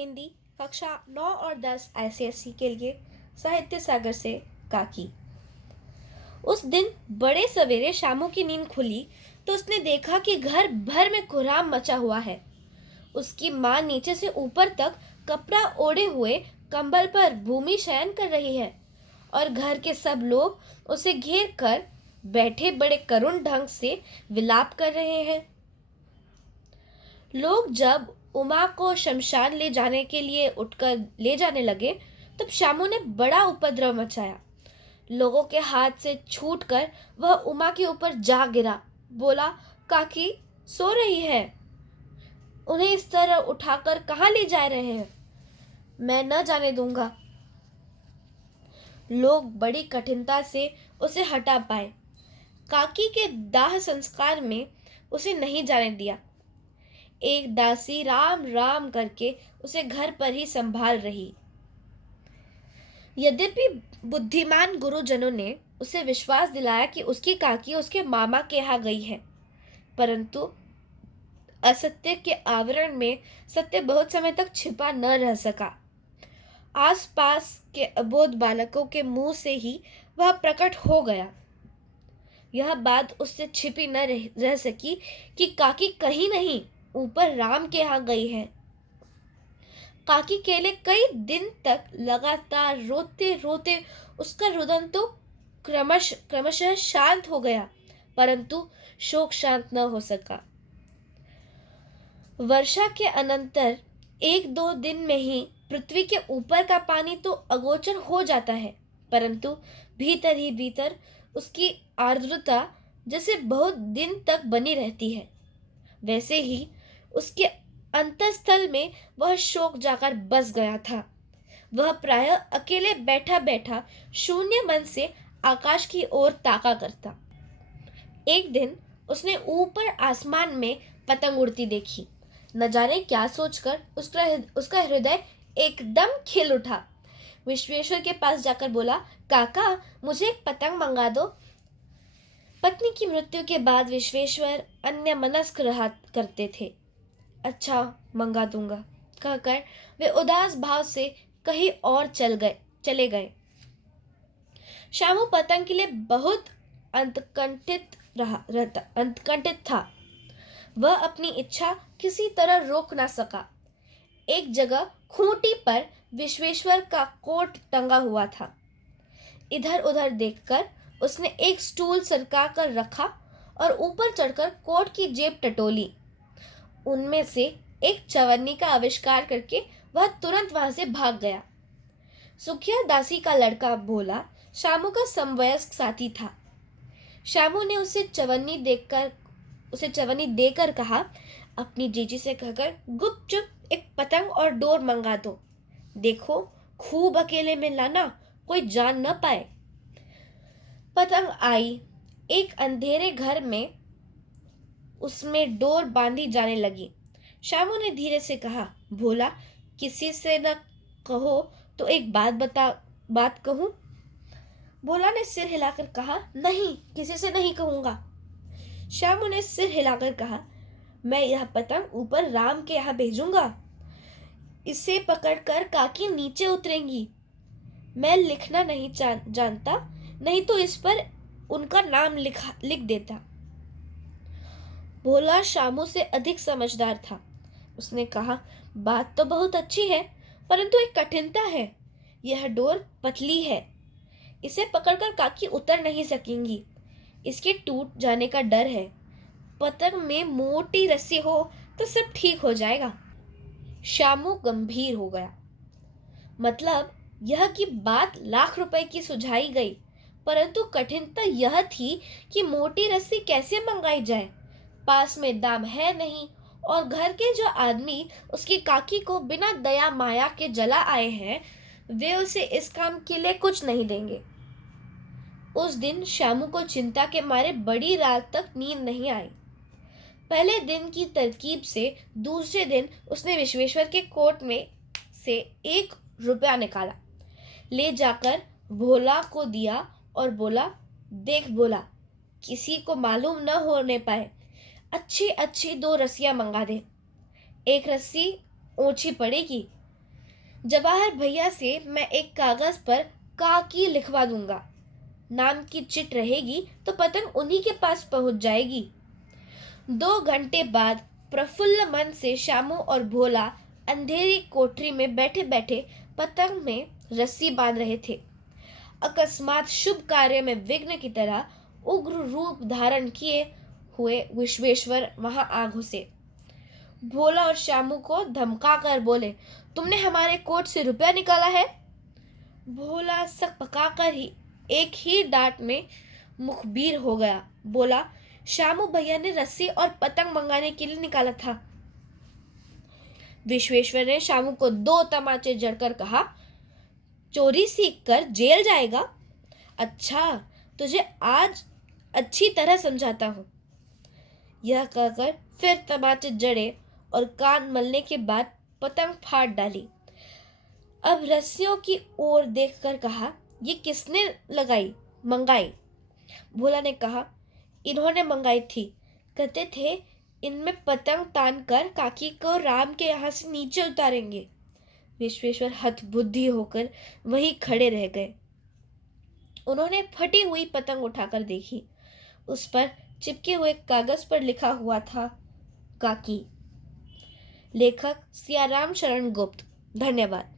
हिंदी कक्षा 9 और 10 ICSE के लिए साहित्य सागर से काकी। उस दिन बड़े सवेरे शामू की नींद खुली तो उसने देखा कि घर भर में कोहराम मचा हुआ है। उसकी माँ नीचे से ऊपर तक कपड़ा ओढ़े हुए कंबल पर भूमि शयन कर रही है और घर के सब लोग उसे घेर कर बैठे बड़े करुण ढंग से विलाप कर रहे हैं। लोग जब उमा को शमशान ले जाने के लिए उठकर ले जाने लगे तब शामू ने बड़ा उपद्रव मचाया। लोगों के हाथ से छूटकर वह उमा के ऊपर जा गिरा। बोला, काकी सो रही है, उन्हें इस तरह उठाकर कहाँ ले जा रहे हैं? मैं न जाने दूंगा। लोग बड़ी कठिनता से उसे हटा पाए। काकी के दाह संस्कार में उसे नहीं जाने दिया। एक दासी राम राम करके उसे घर पर ही संभाल रही। यद्यपि बुद्धिमान गुरुजनों ने उसे विश्वास दिलाया कि उसकी काकी उसके मामा के यहाँ गई है, परंतु असत्य के आवरण में सत्य बहुत समय तक छिपा न रह सका। आसपास के अबोध बालकों के मुंह से ही वह प्रकट हो गया। यह बात उससे छिपी न रह सकी कि काकी कहीं नहीं ऊपर राम के यहाँ गई है। काकी केले कई दिन तक लगातार रोते रोते उसका रुदन तो क्रमशः शांत हो गया, परंतु शोक शांत न हो सका। वर्षा के अनंतर 1-2 दिन में ही पृथ्वी के ऊपर का पानी तो अगोचर हो जाता है, परंतु भीतर ही भीतर उसकी आर्द्रता जैसे बहुत दिन तक बनी रहती है, वैसे ही उसके अंतःस्थल में वह शोक जाकर बस गया था। वह प्रायः अकेले बैठा बैठा शून्य मन से आकाश की ओर ताका करता। एक दिन उसने ऊपर आसमान में पतंग उड़ती देखी। न जाने क्या सोचकर उसका हृदय एकदम खिल उठा। विश्वेश्वर के पास जाकर बोला, काका मुझे एक पतंग मंगा दो। पत्नी की मृत्यु के बाद विश्वेश्वर अन्यमनस्क रहा करते थे। अच्छा मंगा दूंगा कहकर वे उदास भाव से कहीं और चले गए। शामू पतंग के लिए बहुत अंतकंठित था। वह अपनी इच्छा किसी तरह रोक ना सका। एक जगह खूंटी पर विश्वेश्वर का कोट टंगा हुआ था। इधर उधर देखकर उसने एक स्टूल सरका कर रखा और ऊपर चढ़कर कोट की जेब टटोली। उनमें से एक चवन्नी का आविष्कार करके वह तुरंत वहां से भाग गया। सुखिया दासी का लड़का भोला शामू का समवयस्क साथी था। शामू ने उसे चवन्नी देकर कहा, अपनी जीजी से कहकर गुपचुप एक पतंग और डोर मंगा दो। देखो खूब अकेले में लाना, कोई जान न पाए। पतंग आई। एक अंधेरे घर में उसमें डोर बांधी जाने लगी। शामू ने धीरे से कहा, भोला किसी से न कहो तो एक बात कहूं? भोला ने सिर हिलाकर कहा, नहीं किसी से नहीं कहूंगा। शामू ने सिर हिलाकर कहा, मैं यह पतंग ऊपर राम के यहाँ भेजूंगा। इसे पकड़कर काकी नीचे उतरेंगी। मैं लिखना नहीं जानता, नहीं तो इस पर उनका नाम लिख देता। भोला शामू से अधिक समझदार था। उसने कहा, बात तो बहुत अच्छी है, परंतु एक कठिनता है। यह डोर पतली है, इसे पकड़कर काकी उतर नहीं सकेंगी। इसके टूट जाने का डर है। पतंग में मोटी रस्सी हो तो सब ठीक हो जाएगा। शामू गंभीर हो गया। मतलब यह कि बात लाख रुपए की सुझाई गई, परंतु कठिनता यह थी कि मोटी रस्सी कैसे मंगाई जाए। पास में दाम है नहीं और घर के जो आदमी उसकी काकी को बिना दया माया के जला आए हैं, वे उसे इस काम के लिए कुछ नहीं देंगे। उस दिन शामू को चिंता के मारे बड़ी रात तक नींद नहीं आई। पहले दिन की तरकीब से दूसरे दिन उसने विश्वेश्वर के कोट में से 1 रुपया निकाला, ले जाकर भोला को दिया और बोला, देख भोला, किसी को मालूम न होने पाए, अच्छी अच्छी 2 रस्सियां मंगा दे। एक रस्सी ऊंची पड़ेगी, जवाहर भैया से मैं एक कागज पर काकी लिखवा दूंगा। नाम की चिट रहेगी तो पतंग उन्हीं के पास पहुंच जाएगी। 2 घंटे बाद प्रफुल्ल मन से शामू और भोला अंधेरी कोठरी में बैठे बैठे पतंग में रस्सी बांध रहे थे। अकस्मात शुभ कार्य में विघ्न की तरह उग्र रूप धारण किए हुए विश्वेश्वर वहां आ घुसे। भोला और शामू को धमका कर बोले, तुमने हमारे कोट से रुपया निकाला है? भोला सक पकाकर ही एक ही डांट में मुखबिर हो गया। बोला, शामू भैया ने रस्सी और पतंग मंगाने के लिए निकाला था। विश्वेश्वर ने शामू को 2 तमाचे जड़कर कहा, चोरी सीख कर जेल जाएगा? अच्छा, तुझे आज अच्छी तरह समझाता हूं। यह कहकर फिर तमाचे जड़े और कान मलने के बाद पतंग फाड़ डाली। अब रस्सियों की ओर देखकर कहा, ये किसने मंगाई? भोला ने कहा, इन्होंने मंगाई थी। कहते थे इनमें पतंग तान कर काकी को राम के यहाँ से नीचे उतारेंगे। विश्वेश्वर हतबुद्धि होकर वहीं खड़े रह गए। उन्होंने फटी हुई पतंग उठाकर देखी। उस पर चिपके हुए कागज पर लिखा हुआ था, काकी। लेखक सियाराम शरण गुप्त। धन्यवाद।